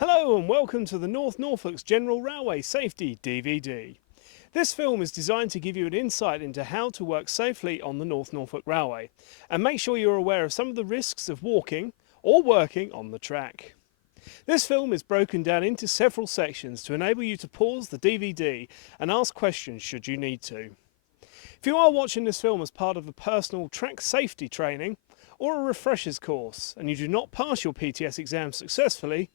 Hello and welcome to the North Norfolk's General Railway Safety DVD. This film is designed to give you an insight into how to work safely on the North Norfolk Railway and make sure you're aware of some of the risks of walking or working on the track. This film is broken down into several sections to enable you to pause the DVD and ask questions should you need to. If you are watching this film as part of a personal track safety training or a refreshers course and you do not pass your PTS exam successfully,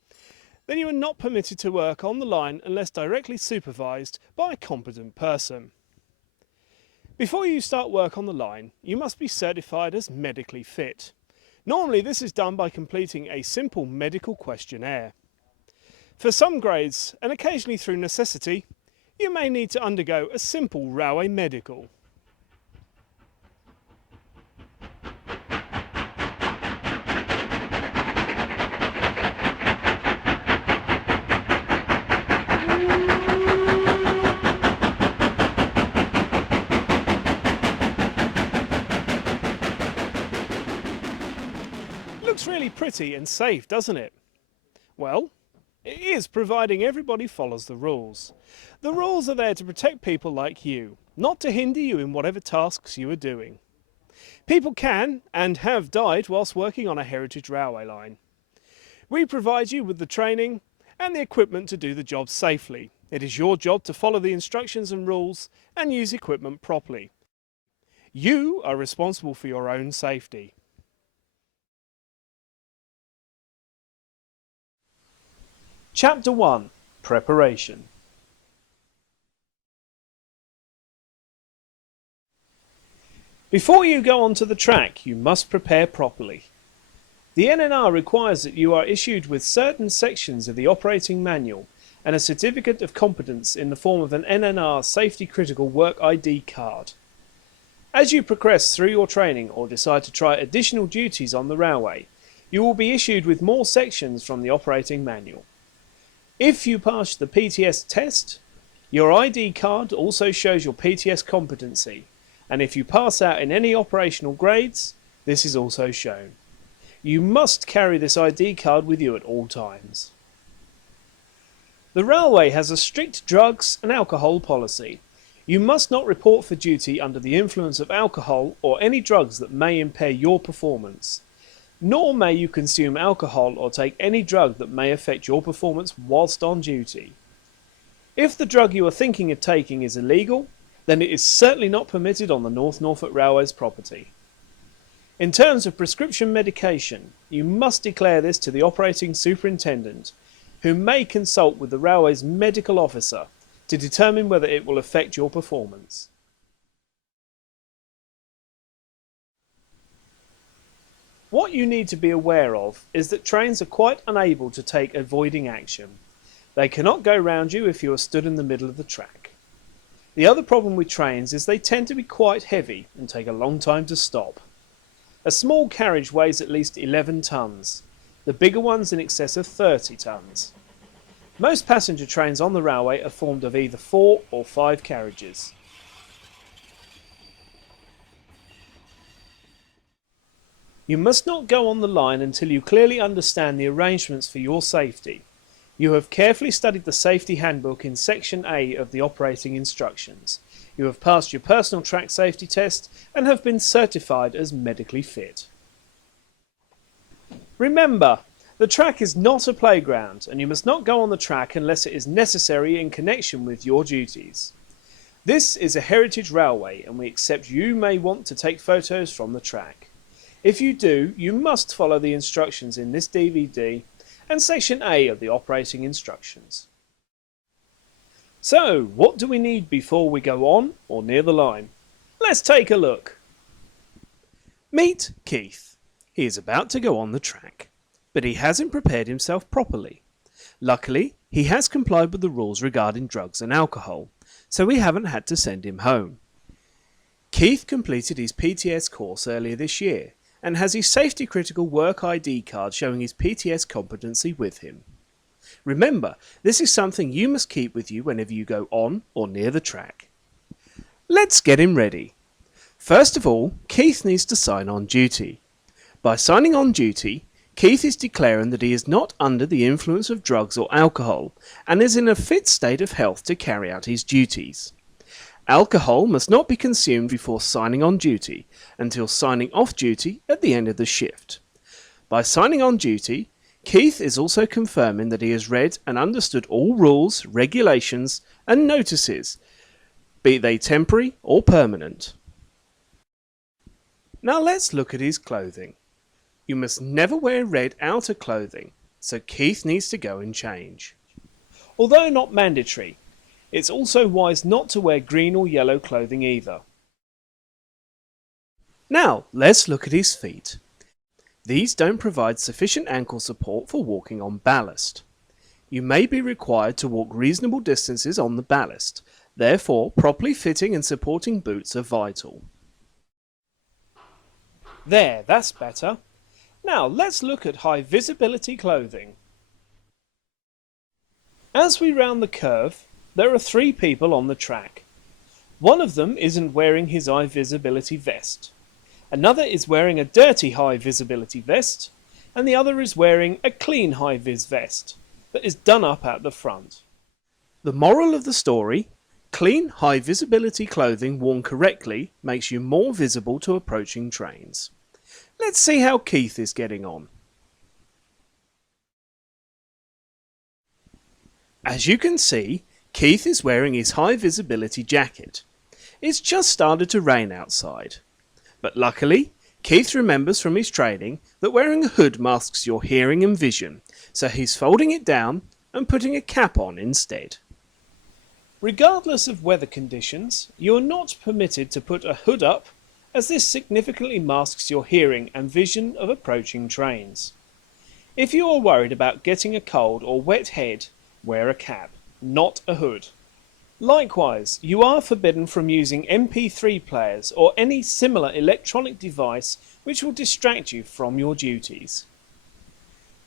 then you are not permitted to work on the line unless directly supervised by a competent person. Before you start work on the line, you must be certified as medically fit. Normally this is done by completing a simple medical questionnaire. For some grades, and occasionally through necessity, you may need to undergo a simple railway medical. Looks really pretty and safe, doesn't it? Well, it is, providing everybody follows the rules. The rules are there to protect people like you, not to hinder you in whatever tasks you are doing. People can and have died whilst working on a heritage railway line. We provide you with the training and the equipment to do the job safely. It is your job to follow the instructions and rules and use equipment properly. You are responsible for your own safety. Chapter 1. Preparation. Before you go onto the track, you must prepare properly. The NNR requires that you are issued with certain sections of the operating manual and a certificate of competence in the form of an NNR Safety Critical Work ID card. As you progress through your training or decide to try additional duties on the railway, you will be issued with more sections from the operating manual. If you pass the PTS test, your ID card also shows your PTS competency, and if you pass out in any operational grades, this is also shown. You must carry this ID card with you at all times. The railway has a strict drugs and alcohol policy. You must not report for duty under the influence of alcohol or any drugs that may impair your performance. Nor may you consume alcohol or take any drug that may affect your performance whilst on duty. If the drug you are thinking of taking is illegal, then it is certainly not permitted on the North Norfolk Railway's property. In terms of prescription medication, you must declare this to the operating superintendent, who may consult with the railway's medical officer to determine whether it will affect your performance. What you need to be aware of is that trains are quite unable to take avoiding action. They cannot go round you if you are stood in the middle of the track. The other problem with trains is they tend to be quite heavy and take a long time to stop. A small carriage weighs at least 11 tonnes, the bigger ones in excess of 30 tonnes. Most passenger trains on the railway are formed of either 4 or 5 carriages. You must not go on the line until you clearly understand the arrangements for your safety. You have carefully studied the safety handbook in section A of the operating instructions. You have passed your personal track safety test and have been certified as medically fit. Remember, the track is not a playground and you must not go on the track unless it is necessary in connection with your duties. This is a heritage railway and we accept you may want to take photos from the track. If you do, you must follow the instructions in this DVD and section A of the operating instructions. So, what do we need before we go on or near the line? Let's take a look. Meet Keith. He is about to go on the track, but he hasn't prepared himself properly. Luckily, he has complied with the rules regarding drugs and alcohol, so we haven't had to send him home. Keith completed his PTS course earlier this year and has his safety critical work ID card showing his PTS competency with him. Remember, this is something you must keep with you whenever you go on or near the track. Let's get him ready. First of all, Keith needs to sign on duty. By signing on duty, Keith is declaring that he is not under the influence of drugs or alcohol and is in a fit state of health to carry out his duties. Alcohol must not be consumed before signing on duty until signing off duty at the end of the shift. By signing on duty, Keith is also confirming that he has read and understood all rules, regulations and notices, be they temporary or permanent. Now let's look at his clothing. You must never wear red outer clothing, so Keith needs to go and change. Although not mandatory, it's also wise not to wear green or yellow clothing either. Now let's look at his feet. These don't provide sufficient ankle support for walking on ballast. You may be required to walk reasonable distances on the ballast, therefore properly fitting and supporting boots are vital. There, that's better. Now let's look at high visibility clothing. As we round the curve, there are 3 people on the track. One of them isn't wearing his high visibility vest. Another is wearing a dirty high visibility vest, and the other is wearing a clean high vis vest that is done up at the front. The moral of the story: clean high visibility clothing worn correctly makes you more visible to approaching trains. Let's see how Keith is getting on. As you can see, Keith is wearing his high visibility jacket. It's just started to rain outside. But luckily, Keith remembers from his training that wearing a hood masks your hearing and vision, so he's folding it down and putting a cap on instead. Regardless of weather conditions, you are not permitted to put a hood up, as this significantly masks your hearing and vision of approaching trains. If you are worried about getting a cold or wet head, wear a cap, not a hood. Likewise, you are forbidden from using MP3 players or any similar electronic device which will distract you from your duties.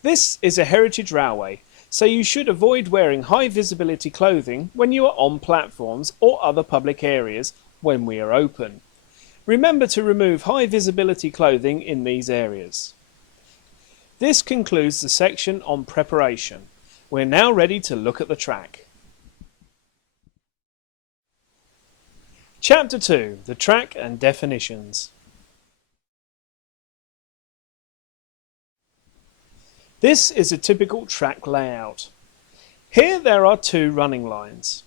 This is a heritage railway, so you should avoid wearing high visibility clothing when you are on platforms or other public areas when we are open. Remember to remove high visibility clothing in these areas. This concludes the section on preparation. We're now ready to look at the track. Chapter 2: The Track and Definitions. This is a typical track layout. Here there are 2 running lines.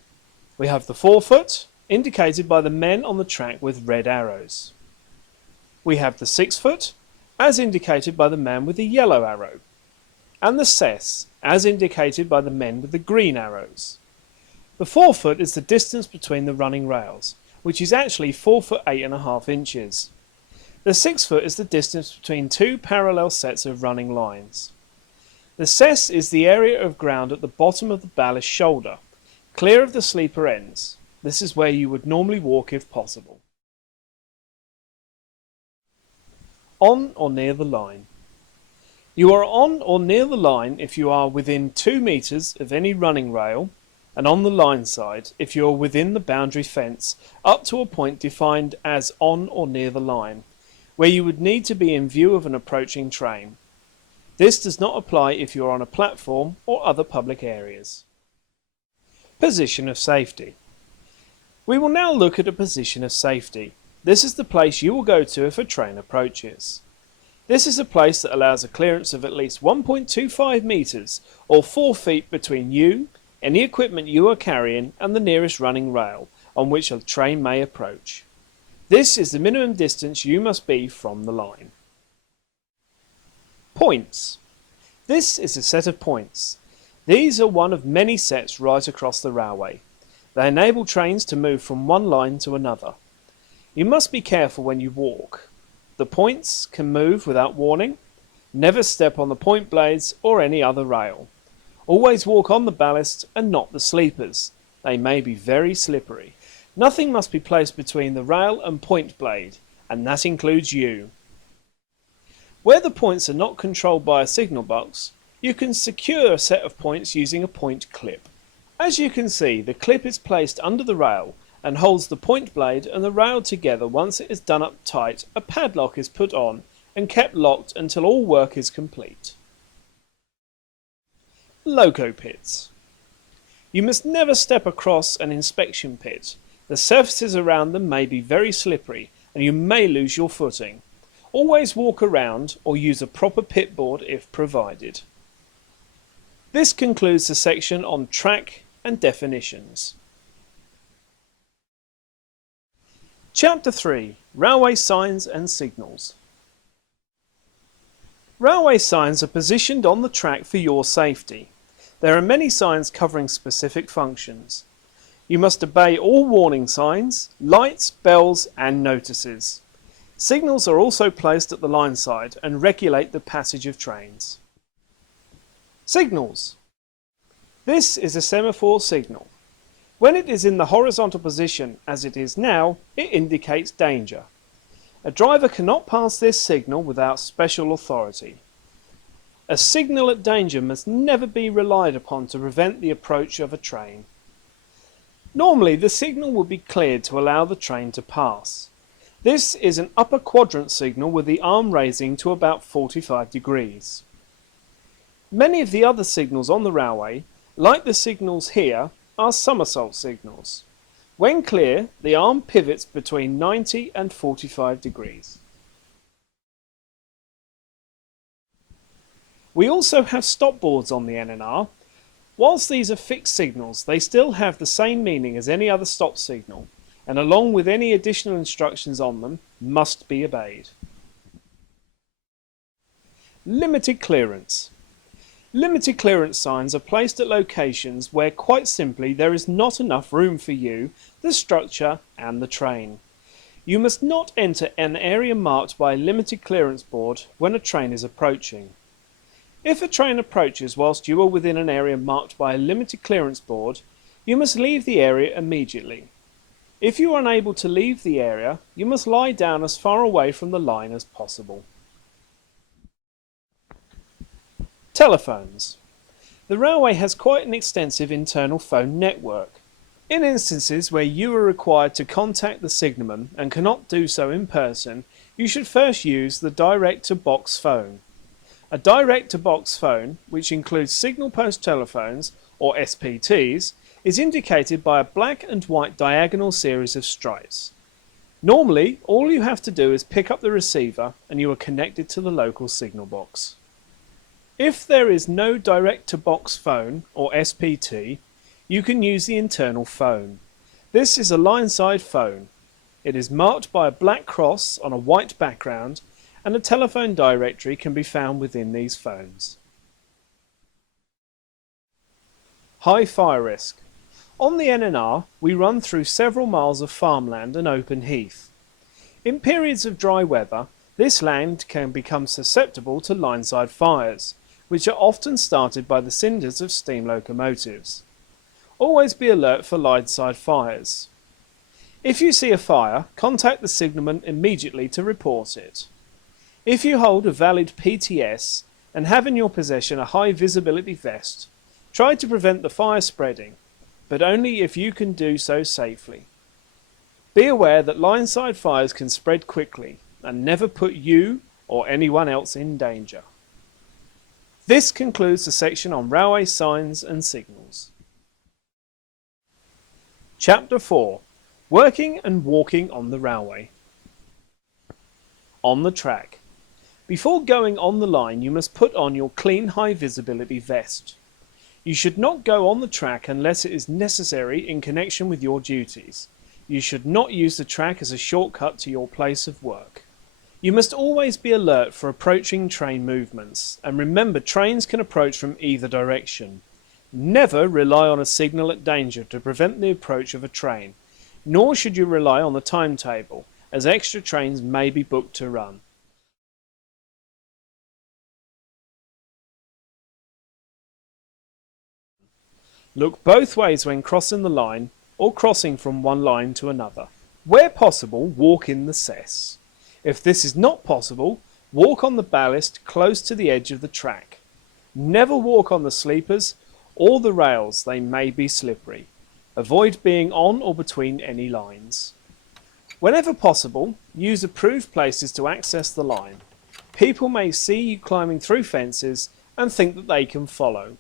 We have the forefoot, indicated by the men on the track with red arrows. We have the 6-foot, as indicated by the man with the yellow arrow, and the cess, as indicated by the men with the green arrows. The 4-foot is the distance between the running rails, which is actually 4 foot 8.5 inches. The 6-foot is the distance between 2 parallel sets of running lines. The cess is the area of ground at the bottom of the ballast shoulder, clear of the sleeper ends. This is where you would normally walk if possible. On or near the line. You are on or near the line if you are within 2 meters of any running rail, and on the line side if you are within the boundary fence up to a point defined as on or near the line, where you would need to be in view of an approaching train. This does not apply if you are on a platform or other public areas. Position of safety. We will now look at a position of safety. This is the place you will go to if a train approaches. This is a place that allows a clearance of at least 1.25 meters or 4 feet between you, any equipment you are carrying, and the nearest running rail on which a train may approach. This is the minimum distance you must be from the line. Points. This is a set of points. These are one of many sets right across the railway. They enable trains to move from one line to another. You must be careful when you walk. The points can move without warning. Never step on the point blades or any other rail. Always walk on the ballast and not the sleepers. They may be very slippery. Nothing must be placed between the rail and point blade, and that includes you. Where the points are not controlled by a signal box, you can secure a set of points using a point clip. As you can see, the clip is placed under the rail and holds the point blade and the rail together. Once it is done up tight, a padlock is put on and kept locked until all work is complete. Loco pits. You must never step across an inspection pit. The surfaces around them may be very slippery and you may lose your footing. Always walk around or use a proper pit board if provided. This concludes the section on track and definitions. Chapter 3. Railway signs and signals. Railway signs are positioned on the track for your safety. There are many signs covering specific functions. You must obey all warning signs, lights, bells and notices. Signals are also placed at the line side and regulate the passage of trains. Signals. This is a semaphore signal. When it is in the horizontal position as it is now, it indicates danger. A driver cannot pass this signal without special authority. A signal at danger must never be relied upon to prevent the approach of a train. Normally the signal will be cleared to allow the train to pass. This is an upper quadrant signal with the arm raising to about 45 degrees. Many of the other signals on the railway, like the signals here, are somersault signals. When clear, the arm pivots between 90 and 45 degrees. We also have stop boards on the NNR. Whilst these are fixed signals, they still have the same meaning as any other stop signal, and along with any additional instructions on them, must be obeyed. Limited clearance. Limited clearance signs are placed at locations where quite simply there is not enough room for you, the structure and the train. You must not enter an area marked by a limited clearance board when a train is approaching. If a train approaches whilst you are within an area marked by a limited clearance board, you must leave the area immediately. If you are unable to leave the area, you must lie down as far away from the line as possible. Telephones. The railway has quite an extensive internal phone network. In instances where you are required to contact the signalman and cannot do so in person, you should first use the direct-to-box phone. A direct-to-box phone, which includes signal post telephones, or SPTs, is indicated by a black and white diagonal series of stripes. Normally, all you have to do is pick up the receiver and you are connected to the local signal box. If there is no direct-to-box phone, or SPT, you can use the internal phone. This is a line-side phone. It is marked by a black cross on a white background, and a telephone directory can be found within these phones. High fire risk. On the NNR, we run through several miles of farmland and open heath. In periods of dry weather, this land can become susceptible to line-side fires, which are often started by the cinders of steam locomotives. Always be alert for line-side fires. If you see a fire, contact the signalman immediately to report it. If you hold a valid PTS and have in your possession a high visibility vest, try to prevent the fire spreading, but only if you can do so safely. Be aware that line-side fires can spread quickly and never put you or anyone else in danger. This concludes the section on railway signs and signals. Chapter 4. Working and walking on the railway. On the track. Before going on the line, you must put on your clean high visibility vest. You should not go on the track unless it is necessary in connection with your duties. You should not use the track as a shortcut to your place of work. You must always be alert for approaching train movements, and remember trains can approach from either direction. Never rely on a signal at danger to prevent the approach of a train, nor should you rely on the timetable, as extra trains may be booked to run. Look both ways when crossing the line or crossing from one line to another. Where possible, walk in the cess. If this is not possible, walk on the ballast close to the edge of the track. Never walk on the sleepers or the rails, they may be slippery. Avoid being on or between any lines. Whenever possible, use approved places to access the line. People may see you climbing through fences and think that they can follow.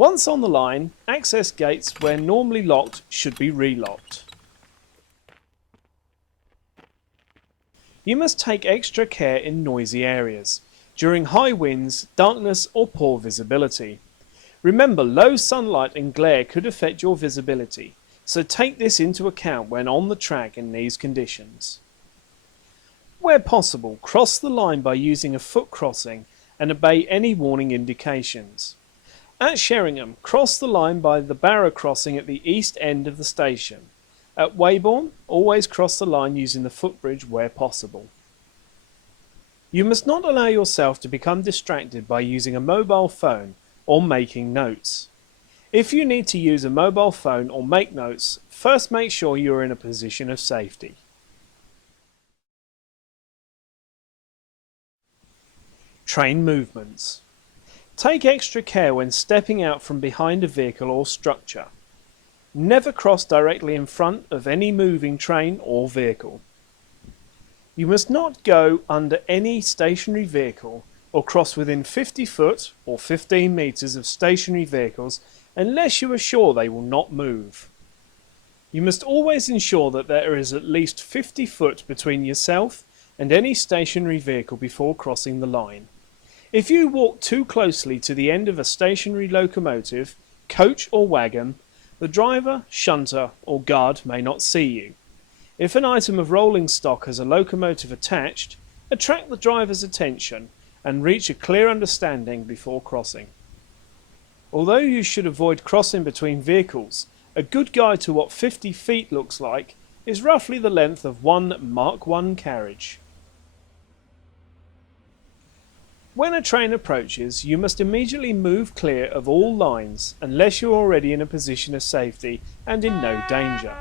Once on the line, access gates where normally locked should be relocked. You must take extra care in noisy areas, during high winds, darkness or poor visibility. Remember, low sunlight and glare could affect your visibility, so take this into account when on the track in these conditions. Where possible, cross the line by using a foot crossing and obey any warning indications. At Sheringham, cross the line by the barrow crossing at the east end of the station. At Weybourne, always cross the line using the footbridge where possible. You must not allow yourself to become distracted by using a mobile phone or making notes. If you need to use a mobile phone or make notes, first make sure you are in a position of safety. Train movements. Take extra care when stepping out from behind a vehicle or structure. Never cross directly in front of any moving train or vehicle. You must not go under any stationary vehicle or cross within 50 foot or 15 metres of stationary vehicles unless you are sure they will not move. You must always ensure that there is at least 50 foot between yourself and any stationary vehicle before crossing the line. If you walk too closely to the end of a stationary locomotive, coach or wagon, the driver, shunter or guard may not see you. If an item of rolling stock has a locomotive attached, attract the driver's attention and reach a clear understanding before crossing. Although you should avoid crossing between vehicles, a good guide to what 50 feet looks like is roughly the length of one Mark I carriage. When a train approaches, you must immediately move clear of all lines unless you are already in a position of safety and in no danger.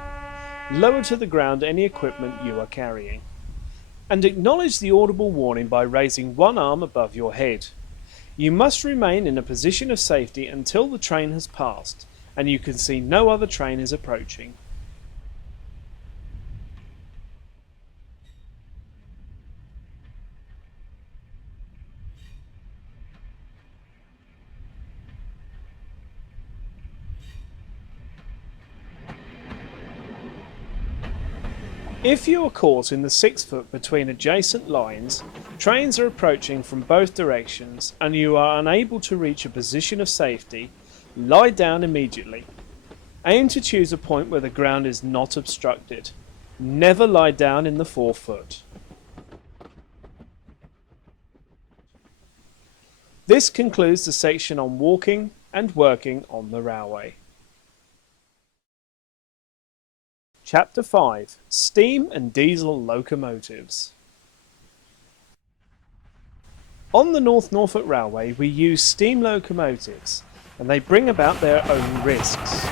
Lower to the ground any equipment you are carrying. And acknowledge the audible warning by raising one arm above your head. You must remain in a position of safety until the train has passed and you can see no other train is approaching. If you are caught in the 6 foot between adjacent lines, trains are approaching from both directions and you are unable to reach a position of safety, lie down immediately. Aim to choose a point where the ground is not obstructed. Never lie down in the 4 foot. This concludes the section on walking and working on the railway. Chapter 5. Steam and Diesel Locomotives. On the North Norfolk Railway we use steam locomotives and they bring about their own risks.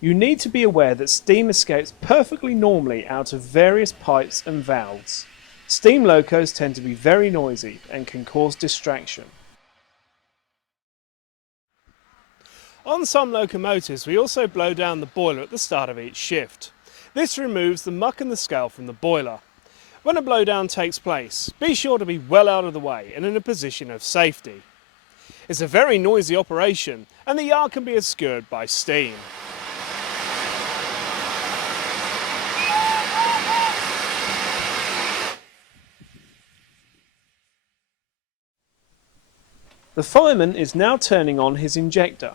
You need to be aware that steam escapes perfectly normally out of various pipes and valves. Steam locos tend to be very noisy and can cause distraction. On some locomotives we also blow down the boiler at the start of each shift. This removes the muck and the scale from the boiler. When a blowdown takes place, be sure to be well out of the way and in a position of safety. It's a very noisy operation and the yard can be obscured by steam. The fireman is now turning on his injector.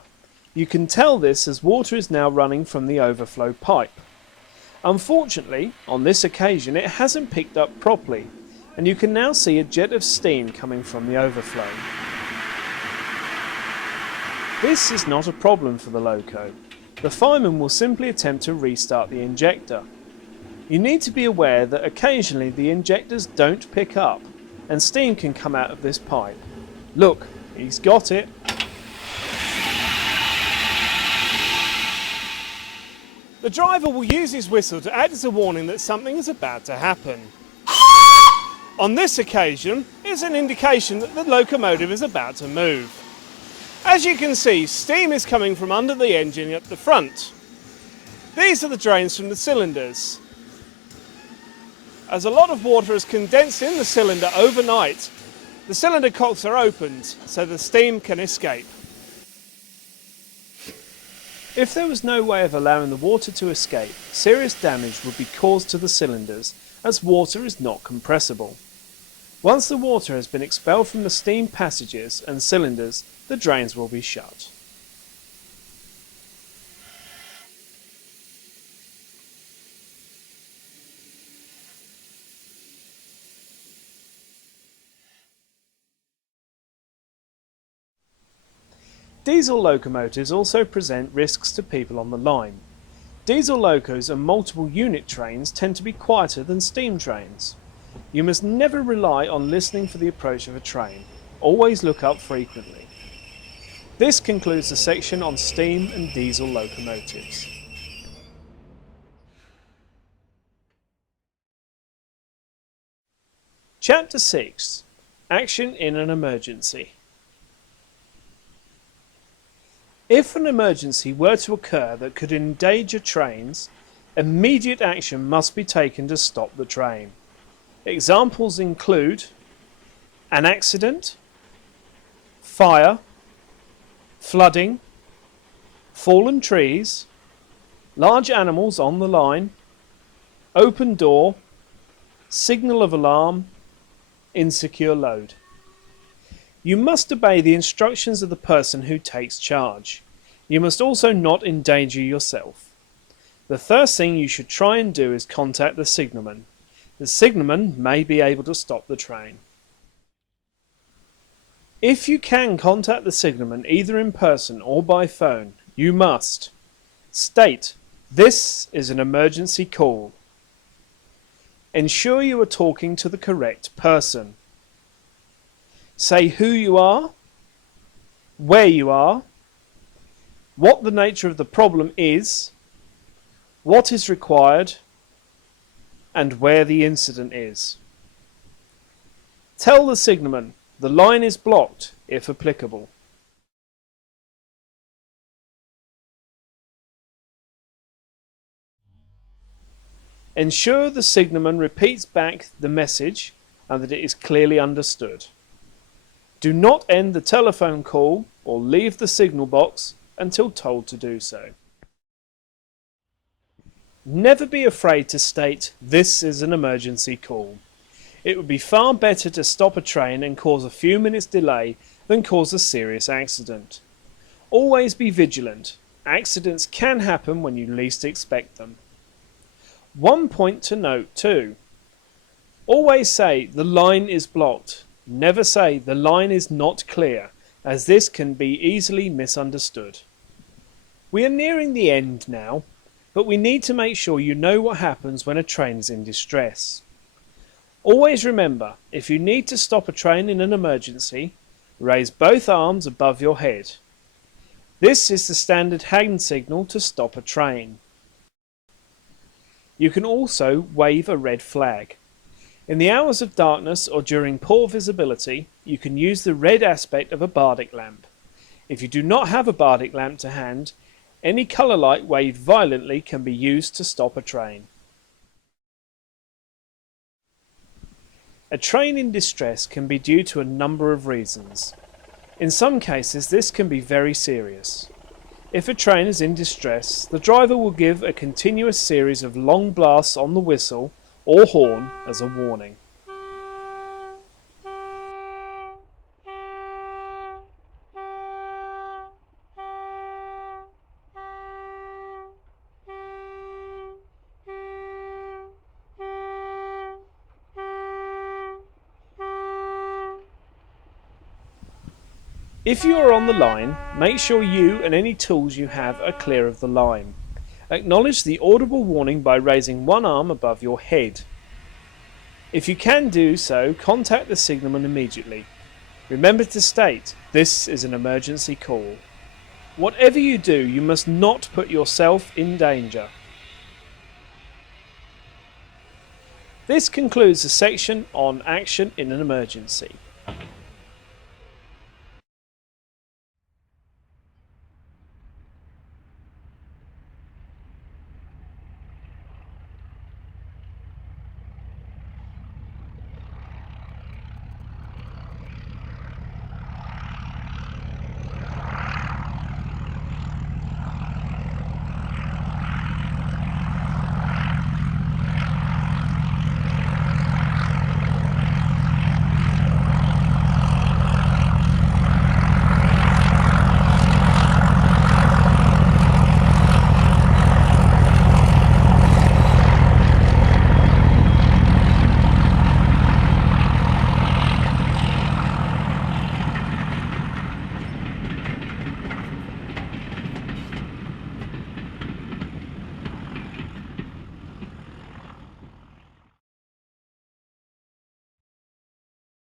You can tell this as water is now running from the overflow pipe. Unfortunately, on this occasion it hasn't picked up properly and you can now see a jet of steam coming from the overflow. This is not a problem for the loco. The fireman will simply attempt to restart the injector. You need to be aware that occasionally the injectors don't pick up and steam can come out of this pipe. Look, he's got it. The driver will use his whistle to act as a warning that something is about to happen. On this occasion, it's an indication that the locomotive is about to move. As you can see, steam is coming from under the engine at the front. These are the drains from the cylinders. As a lot of water is condensed in the cylinder overnight, The cylinder cocks are opened so the steam can escape. If there was no way of allowing the water to escape, serious damage would be caused to the cylinders as water is not compressible. Once the water has been expelled from the steam passages and cylinders, the drains will be shut. Diesel locomotives also present risks to people on the line. Diesel locos and multiple unit trains tend to be quieter than steam trains. You must never rely on listening for the approach of a train. Always look up frequently. This concludes the section on steam and diesel locomotives. Chapter 6. Action in an emergency. If an emergency were to occur that could endanger trains, immediate action must be taken to stop the train. Examples include an accident, fire, flooding, fallen trees, large animals on the line, open door, signal of alarm, insecure load. You must obey the instructions of the person who takes charge. You must also not endanger yourself. The first thing you should try and do is contact the signalman. The signalman may be able to stop the train. If you can contact the signalman either in person or by phone, you must state, "This is an emergency call." Ensure you are talking to the correct person. Say who you are, where you are, what the nature of the problem is, what is required, and where the incident is. Tell the signalman the line is blocked if applicable. Ensure the signalman repeats back the message and that it is clearly understood. Do not end the telephone call or leave the signal box until told to do so. Never be afraid to state, "This is an emergency call." It would be far better to stop a train and cause a few minutes delay than cause a serious accident. Always be vigilant. Accidents can happen when you least expect them. One point to note too. Always say, "The line is blocked." Never say, "The line is not clear," as this can be easily misunderstood. We are nearing the end now, but we need to make sure you know what happens when a train is in distress. Always remember, if you need to stop a train in an emergency, raise both arms above your head. This is the standard hand signal to stop a train. You can also wave a red flag. In the hours of darkness or during poor visibility, you can use the red aspect of a Bardic lamp. If you do not have a Bardic lamp to hand, any colour light waved violently can be used to stop a train. A train in distress can be due to a number of reasons. In some cases, this can be very serious. If a train is in distress, the driver will give a continuous series of long blasts on the whistle or horn as a warning. If you are on the line, make sure you and any tools you have are clear of the line. Acknowledge the audible warning by raising one arm above your head. If you can do so, contact the signalman immediately. Remember to state, "This is an emergency call." Whatever you do, you must not put yourself in danger. This concludes the section on action in an emergency.